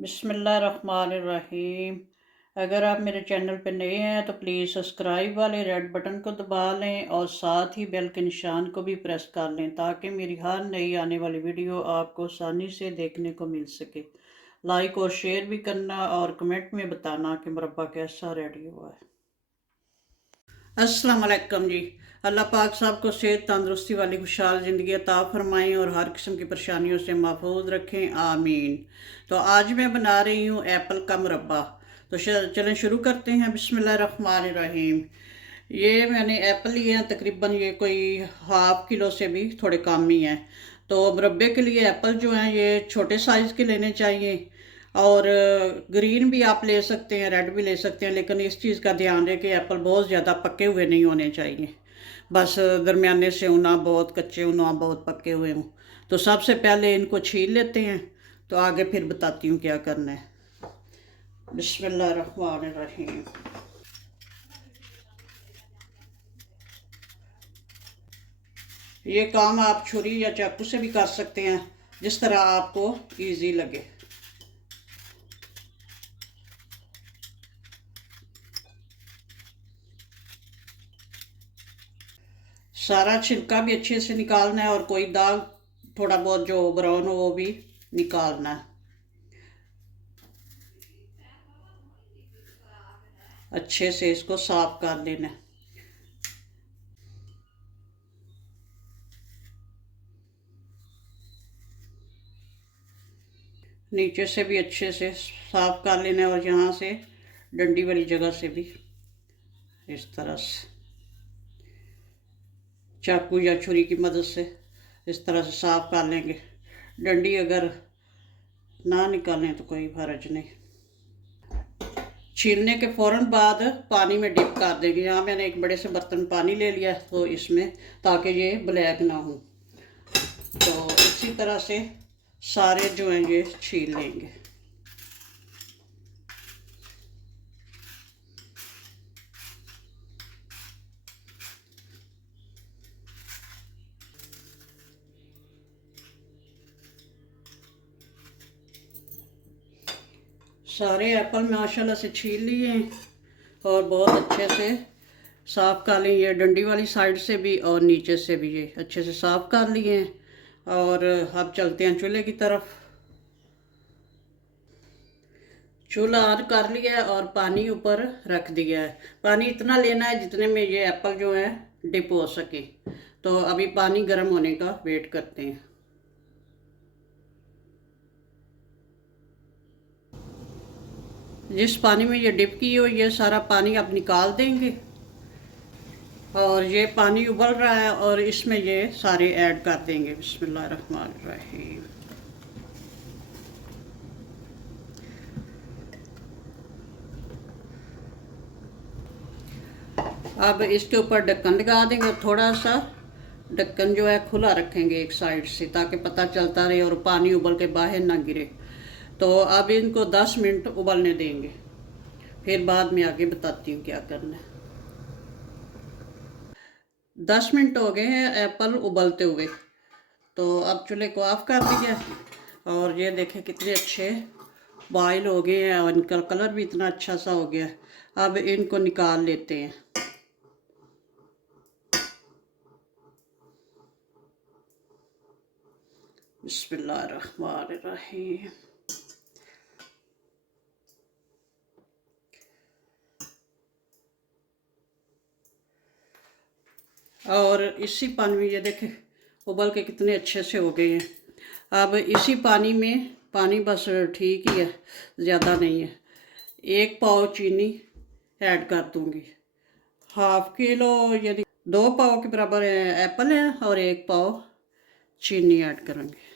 बिस्मिल्लाहिर्रहमानिर्रहीम। अगर आप मेरे चैनल पर नए हैं तो प्लीज़ सब्सक्राइब वाले रेड बटन को दबा लें और साथ ही बेल के निशान को भी प्रेस कर लें ताकि मेरी हर नई आने वाली वीडियो आपको आसानी से देखने को मिल सके। लाइक और शेयर भी करना और कमेंट में बताना कि मुरब्बा कैसा रेडी हुआ है। अस्सलाम वालेकुम जी। अल्लाह पाक साहब को सेहत तंदुरुस्ती वाली खुशहाल ज़िंदगी अता फ़रमाएँ और हर किस्म की परेशानियों से महफूज रखें, आमीन। तो आज मैं बना रही हूँ एप्पल का मुरब्बा। तो चलें शुरू करते हैं। बिस्मिल्लाहिर्रहमानिर्रहीम। ये मैंने एप्पल लिए हैं, तकरीबन ये कोई हाफ़ किलो से भी थोड़े कम ही हैं। तो मुरब्बे के लिए एप्पल जो हैं ये छोटे साइज़ के लेने चाहिए और ग्रीन भी आप ले सकते हैं, रेड भी ले सकते हैं, लेकिन इस चीज़ का ध्यान रहे कि एप्पल बहुत ज़्यादा पके हुए नहीं होने चाहिए। बस दरमियाने से ना बहुत कच्चे हों ना बहुत पके हुए हों। तो सबसे पहले इनको छील लेते हैं, तो आगे फिर बताती हूँ क्या करना है। बिस्मिल्लाहिर्रहमानिर्रहीम। ये काम आप छुरी या चाकू से भी कर सकते हैं, जिस तरह आपको ईजी लगे। सारा छिलका भी अच्छे से निकालना है और कोई दाग थोड़ा बहुत जो ब्राउन हो वो भी निकालना है। अच्छे से इसको साफ कर लेना है। नीचे से भी अच्छे से साफ कर लेना है और यहाँ से डंडी वाली जगह से भी इस तरह से चाकू या छुरी की मदद से इस तरह से साफ कर लेंगे। डंडी अगर ना निकालें तो कोई हर्ज नहीं। छीलने के फ़ौरन बाद पानी में डिप कर देंगे। यहाँ मैंने एक बड़े से बर्तन पानी ले लिया तो इसमें, ताकि ये ब्लैक ना हो। तो इसी तरह से सारे जो हैं ये छील लेंगे। सारे एप्पल माशाल्लाह से छील लिए हैं और बहुत अच्छे से साफ़ कर लिए। ये डंडी वाली साइड से भी और नीचे से भी ये अच्छे से साफ़ कर लिए हैं। और अब चलते हैं चूल्हे की तरफ। चूल्हा ऑन कर लिया है और पानी ऊपर रख दिया है। पानी इतना लेना है जितने में ये एप्पल जो है डिप हो सके। तो अभी पानी गर्म होने का वेट करते हैं। जिस पानी में ये डिप की हो ये सारा पानी अब निकाल देंगे और ये पानी उबल रहा है और इसमें ये सारे ऐड कर देंगे। बिस्मिल्लाहिर्रहमानिर्रहीम। अब इसके ऊपर ढक्कन लगा देंगे। थोड़ा सा ढक्कन जो है खुला रखेंगे एक साइड से, ताकि पता चलता रहे और पानी उबल के बाहर ना गिरे। तो अब इनको 10 मिनट उबलने देंगे, फिर बाद में आगे बताती हूँ क्या करना है। 10 मिनट हो गए हैं एप्पल उबलते हुए। तो अब चूल्हे को ऑफ कर दिया और ये देखें कितने अच्छे बॉयल हो गए हैं और इनका कलर भी इतना अच्छा सा हो गया है। अब इनको निकाल लेते हैं। बिस्मिल्लाहिर्रहमानिर्रहीम। और इसी पानी में ये देखें उबल के कितने अच्छे से हो गए हैं। अब इसी पानी में, पानी बस ठीक ही है, ज़्यादा नहीं है, 1 पाव चीनी ऐड कर दूँगी। हाफ़ किलो यानी 2 पाव के बराबर एप्पल है और 1 पाव चीनी ऐड करेंगे।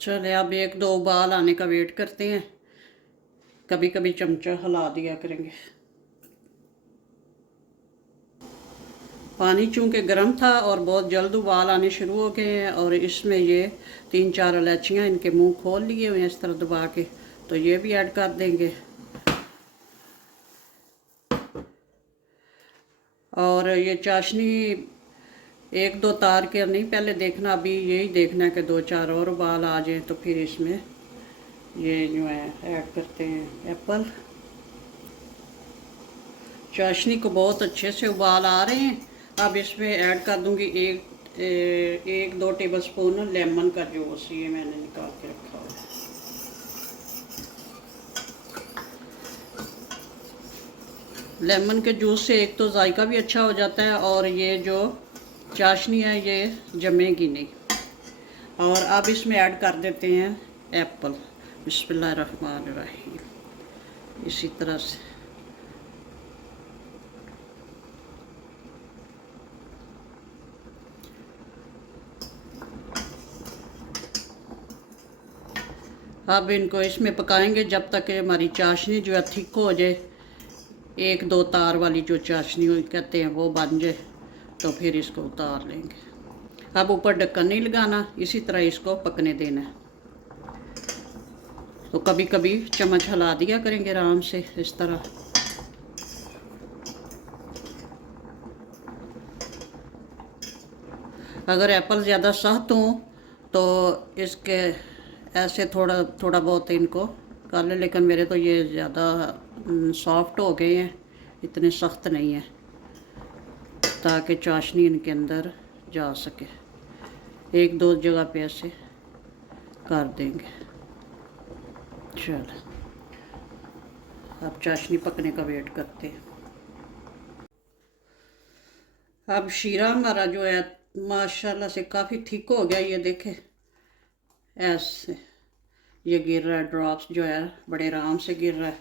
चले अब 1-2 उबाल आने का वेट करते हैं। कभी कभी चमचा हिला दिया करेंगे। पानी चूँकि गर्म था और बहुत जल्द उबाल आने शुरू हो गए हैं और इसमें ये 3-4 इलायचियाँ इनके मुंह खोल लिए हुए हैं इस तरह दबा के, तो ये भी ऐड कर देंगे। और ये चाशनी एक दो तार के नहीं पहले देखना, अभी यही देखना है कि दो चार और उबाल आ जाए तो फिर इसमें ये जो है ऐड करते हैं एप्पल। चाशनी को बहुत अच्छे से उबाल आ रहे हैं। अब इसमें ऐड कर दूंगी एक दो टेबलस्पून लेमन का जूस, ये मैंने निकाल के रखा हुआ है। लेमन के जूस से एक तो जायका भी अच्छा हो जाता है और ये जो चाशनी है ये जमेगी नहीं। और अब इसमें ऐड कर देते हैं एप्पल। बिस्मिल्लाहिर्रहमानिर्रहीम। इसी तरह से अब इनको इसमें पकाएंगे जब तक कि हमारी चाशनी जो है थिक हो जाए। एक दो तार वाली जो चाशनी कहते हैं वो बन जाए तो फिर इसको उतार लेंगे। अब ऊपर ढक्कन नहीं लगाना, इसी तरह इसको पकने देना है। तो कभी कभी चम्मच हिला दिया करेंगे आराम से इस तरह। अगर एप्पल ज़्यादा सख्त हों तो इसके ऐसे थोड़ा थोड़ा बहुत इनको कर ले, लेकिन मेरे तो ये ज़्यादा सॉफ्ट हो गए हैं, इतने सख्त नहीं है, ताकि चाशनी इनके अंदर जा सके। एक दो जगह पे ऐसे कर देंगे। चलो अब चाशनी पकने का वेट करते हैं। अब शीरा हमारा जो है माशाल्लाह से काफ़ी ठीक हो गया, ये देखें ऐसे ये गिर रहा है, ड्रॉप्स जो है बड़े आराम से गिर रहा है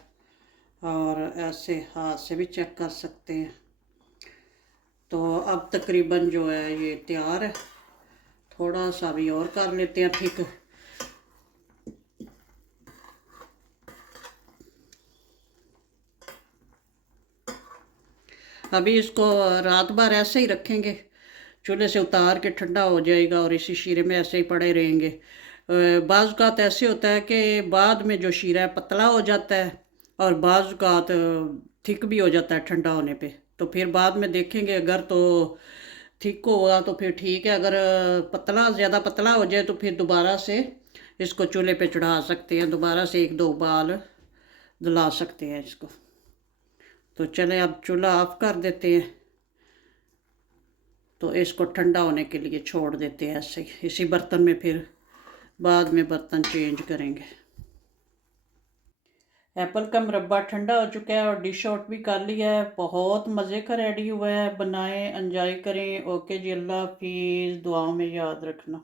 और ऐसे हाथ से भी चेक कर सकते हैं। तो अब तकरीबन जो है ये तैयार है। थोड़ा सा भी और कर लेते हैं ठीक। अभी इसको रात भर ऐसे ही रखेंगे, चूल्हे से उतार के ठंडा हो जाएगा और इसी शीरे में ऐसे ही पड़े रहेंगे। बाज़ औक़ात ऐसे होता है कि बाद में जो शीरा है पतला हो जाता है और बाज़ औक़ात थिक भी हो जाता है ठंडा होने पे। तो फिर बाद में देखेंगे, अगर तो थिक होगा तो फिर ठीक है, अगर पतला ज़्यादा पतला हो जाए तो फिर दोबारा से इसको चूल्हे पे चढ़ा सकते हैं, दोबारा से एक दो उबाल दिला सकते हैं इसको। तो चलें अब चूल्हा ऑफ कर देते हैं। तो इसको ठंडा होने के लिए छोड़ देते हैं ऐसे ही इसी बर्तन में, फिर बाद में बर्तन चेंज करेंगे। एप्पल का मुरब्बा ठंडा हो चुका है और डिश आउट भी कर लिया है। बहुत मज़े का रेडी हुआ है, बनाएं, एंजॉय करें। ओके जी, अल्लाह हाफिज़, दुआओं में याद रखना।